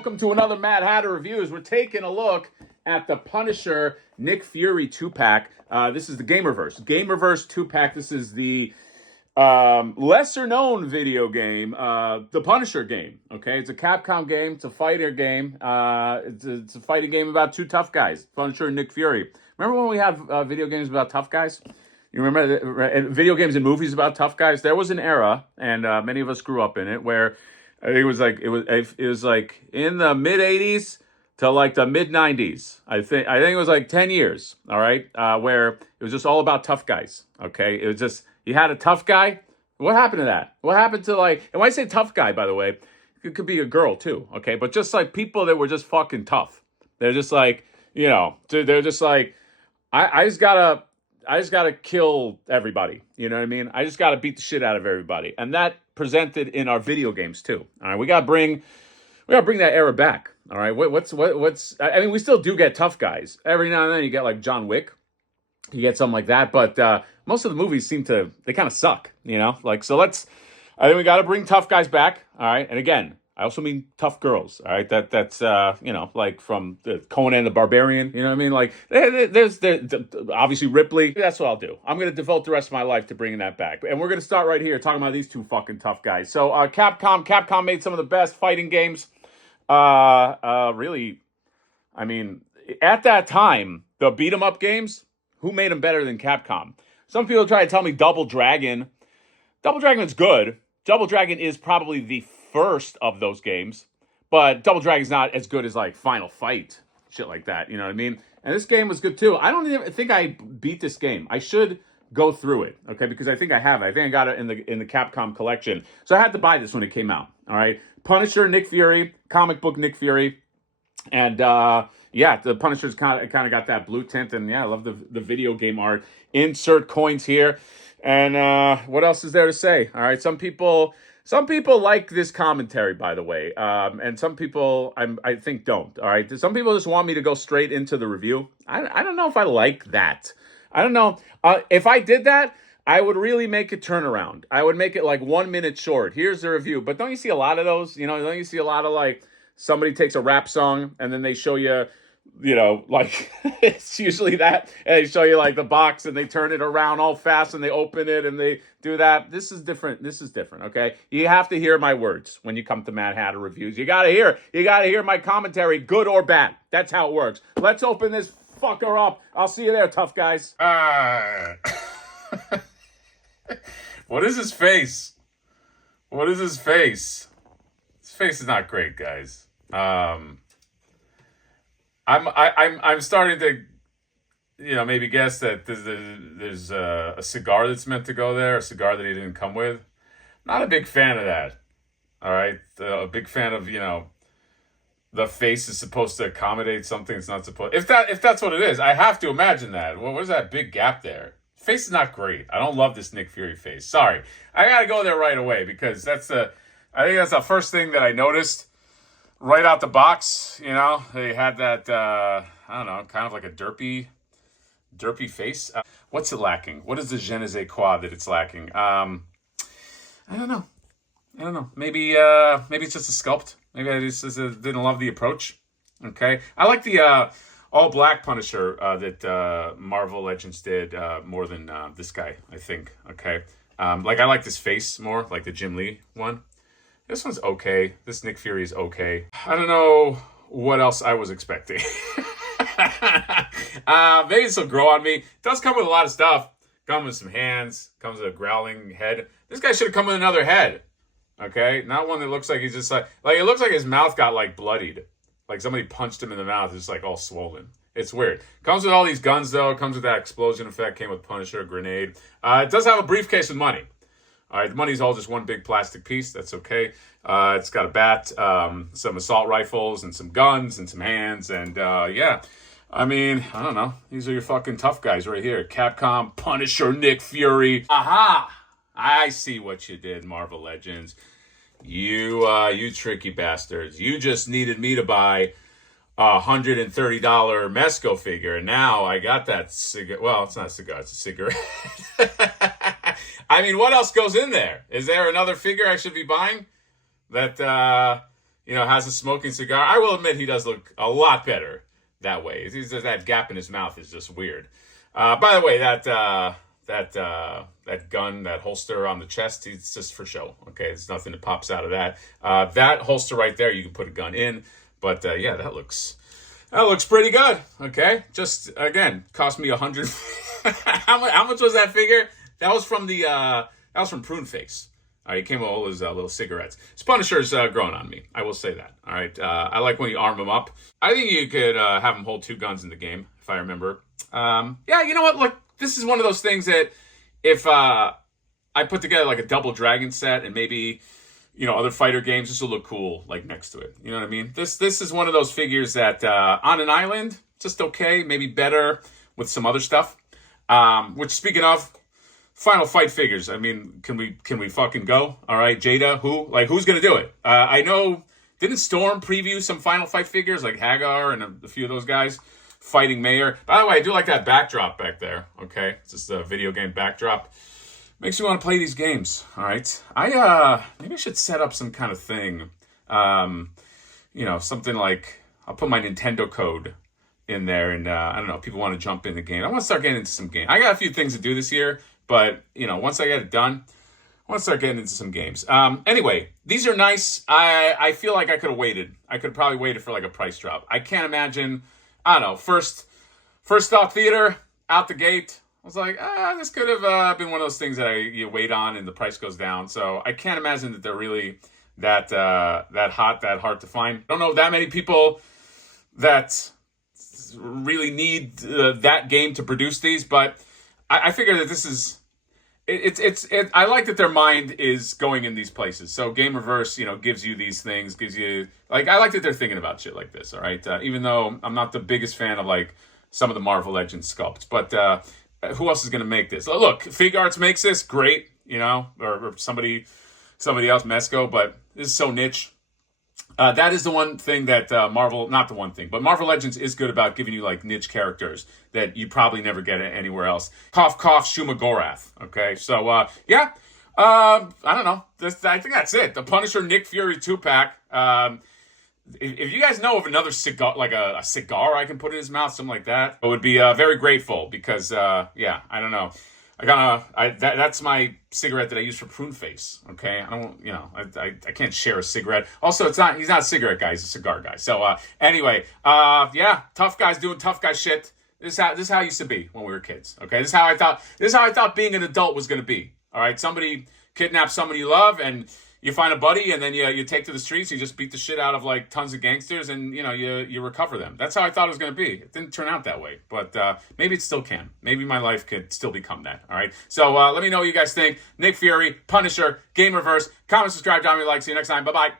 welcome to another Mad Hatter Reviews. We're taking a look at the Punisher Nick Fury 2-pack. This is the Gamerverse. Gamerverse 2-pack. This is the lesser-known video game, the Punisher game. Okay, it's a Capcom game. It's a fighter game. It's a fighting game about two tough guys, Punisher and Nick Fury. Remember when we had video games about tough guys? You remember video games and movies about tough guys? There was an era, and many of us grew up in it, where it was like in the mid '80s to like the mid '90s. I think it was like 10 years. All right, where it was just all about tough guys. Okay, it was just you had a tough guy. What happened to that? What happened to like? And when I say tough guy, by the way, it could be a girl too. Okay, but just like people that were just fucking tough. They're just like they're just like I just gotta kill everybody. You know what I mean? I just gotta beat the shit out of everybody. And that presented in our video games too. All right, we gotta bring that era back. All right, what's I mean, we still do get tough guys. Every now and then you get like John Wick. You get something like that, but most of the movies they kind of suck, you know? Like, so I think we gotta bring tough guys back. All right, and again, I also mean tough girls, all right? That's like from the Conan the Barbarian, you know what I mean? Like, there's obviously Ripley. That's what I'll do. I'm going to devote the rest of my life to bringing that back. And we're going to start right here talking about these two fucking tough guys. So, Capcom made some of the best fighting games. Really, I mean, at that time, the beat-em-up games, who made them better than Capcom? Some people try to tell me Double Dragon. Double Dragon is good. Double Dragon is probably the first of those games, but Double Dragon's not as good as like Final Fight, shit like that, you know what I mean? And this game was good too. I don't even think I beat this game. I should go through it, okay, because I think I have it. I think I got it in the Capcom collection. So I had to buy this when it came out, all right? Punisher, Nick Fury, comic book Nick Fury, and the Punisher's kind of got that blue tint, and I love the video game art. Insert coins here, and what else is there to say? All right, some people like this commentary, by the way, and some people I think don't. All right, some people just want me to go straight into the review. I don't know if I like that. I don't know. If I did that, I would really make a turnaround. I would make it like 1 minute short. Here's the review. But don't you see a lot of those? You know, don't you see a lot of like somebody takes a rap song and then they show you, like it's usually that, and they show you like the box and they turn it around all fast and they open it and they do that. This is different. Okay, you have to hear my words when you come to Mad Hatter Reviews. You gotta hear my commentary, good or bad. That's how it works. Let's open this fucker up. I'll see you there, tough guys. What is his face? His face is not great, guys. I'm starting to, maybe guess that there's a cigar that's meant to go there, a cigar that he didn't come with. Not a big fan of that. All right, a big fan of the face is supposed to accommodate something it's not supposed. If that's what it is, I have to imagine that. Well, where's that big gap there? Face is not great. I don't love this Nick Fury face. Sorry, I gotta go there right away because I think that's the first thing that I noticed. Right out the box, they had that, I don't know, kind of like a derpy face. What's it lacking? What is the je ne sais quoi that it's lacking? I don't know. Maybe it's just a sculpt. Maybe I just didn't love the approach. Okay. I like the all black Punisher that Marvel Legends did more than this guy, I think. Okay. I like this face more, like the Jim Lee one. This one's okay. This Nick Fury is okay. I don't know what else I was expecting. Maybe this will grow on me. It does come with a lot of stuff. Comes with some hands. Comes with a growling head. This guy should have come with another head. Okay? Not one that looks like he's just like it looks like his mouth got like bloodied. Like somebody punched him in the mouth. It's like all swollen. It's weird. Comes with all these guns though. Comes with that explosion effect. Came with Punisher, grenade. It does have a briefcase with money. All right, the money's all just one big plastic piece. That's okay. It's got a bat, some assault rifles, and some guns, and some hands, and I mean, I don't know. These are your fucking tough guys right here. Capcom, Punisher, Nick Fury. Aha! I see what you did, Marvel Legends. You tricky bastards. You just needed me to buy $130 Mezco figure, and now I got that cigar. Well, it's not a cigar; it's a cigarette. I mean, what else goes in there? Is there another figure I should be buying that has a smoking cigar. I will admit he does look a lot better that way. That gap in his mouth is just weird. By the way, that gun, that holster on the chest, it's just for show. Okay, there's nothing that pops out of that. That holster right there, you can put a gun in. But yeah, that looks pretty good. Okay, just again, cost me 100. How much was that figure? That was from Prune Face. He came with all his little cigarettes. His Punisher's growing on me. I will say that. All right. I like when you arm him up. I think you could have him hold 2 guns in the game, if I remember. Yeah, you know what? Look, this is one of those things that if I put together like a double dragon set and maybe, other fighter games, this will look cool like next to it. You know what I mean? This is one of those figures that on an island, just okay, maybe better with some other stuff. Which, speaking of, Final Fight figures. I mean, can we fucking go? All right, Jada, who's gonna do it? I know, didn't Storm preview some Final Fight figures like Hagar and a few of those guys fighting Mayor? By the way, I do like that backdrop back there. Okay, it's just a video game backdrop. Makes me want to play these games. All right, maybe I should set up some kind of thing. Something like I'll put my Nintendo code in there, and I don't know, people want to jump in the game. I want to start getting into some games. I got a few things to do this year. But, once I get it done, I want to start getting into some games. Anyway, these are nice. I feel like I could have waited. I could have probably waited for like a price drop. I can't imagine, I don't know, first stock theater, out the gate. I was like, this could have been one of those things that you wait on and the price goes down. So I can't imagine that they're really that hot, that hard to find. I don't know that many people that really need that game to produce these, but I figure that this is... I like that their mind is going in these places. So Game Reverse, gives you these things, gives you I like that they're thinking about shit like this. All right, even though I'm not the biggest fan of like some of the Marvel Legends sculpts, but who else is going to make this? Look, Fig Arts makes this great, or somebody else, Mesco, but this is so niche. That is the one thing that not the one thing, but Marvel Legends is good about giving you like niche characters that you probably never get anywhere else. Cough, cough, Shuma Gorath. Okay, so yeah, I don't know. I think that's it. The Punisher Nick Fury 2-pack. If you guys know of another cigar, like a cigar I can put in his mouth, something like that, I would be very grateful because yeah, I don't know. That's my cigarette that I use for Prune Face. Okay, I can't share a cigarette. Also, he's not a cigarette guy; he's a cigar guy. So anyway, yeah, tough guys doing tough guy shit. This is how it used to be when we were kids. Okay, this is how I thought being an adult was going to be. All right, somebody kidnaps somebody you love, and you find a buddy, and then you take to the streets. You just beat the shit out of like tons of gangsters, and you recover them. That's how I thought it was going to be. It didn't turn out that way, but maybe it still can. Maybe my life could still become that. All right. So let me know what you guys think. Nick Fury, Punisher, Game Reverse. Comment, subscribe, drop me a like. See you next time. Bye bye.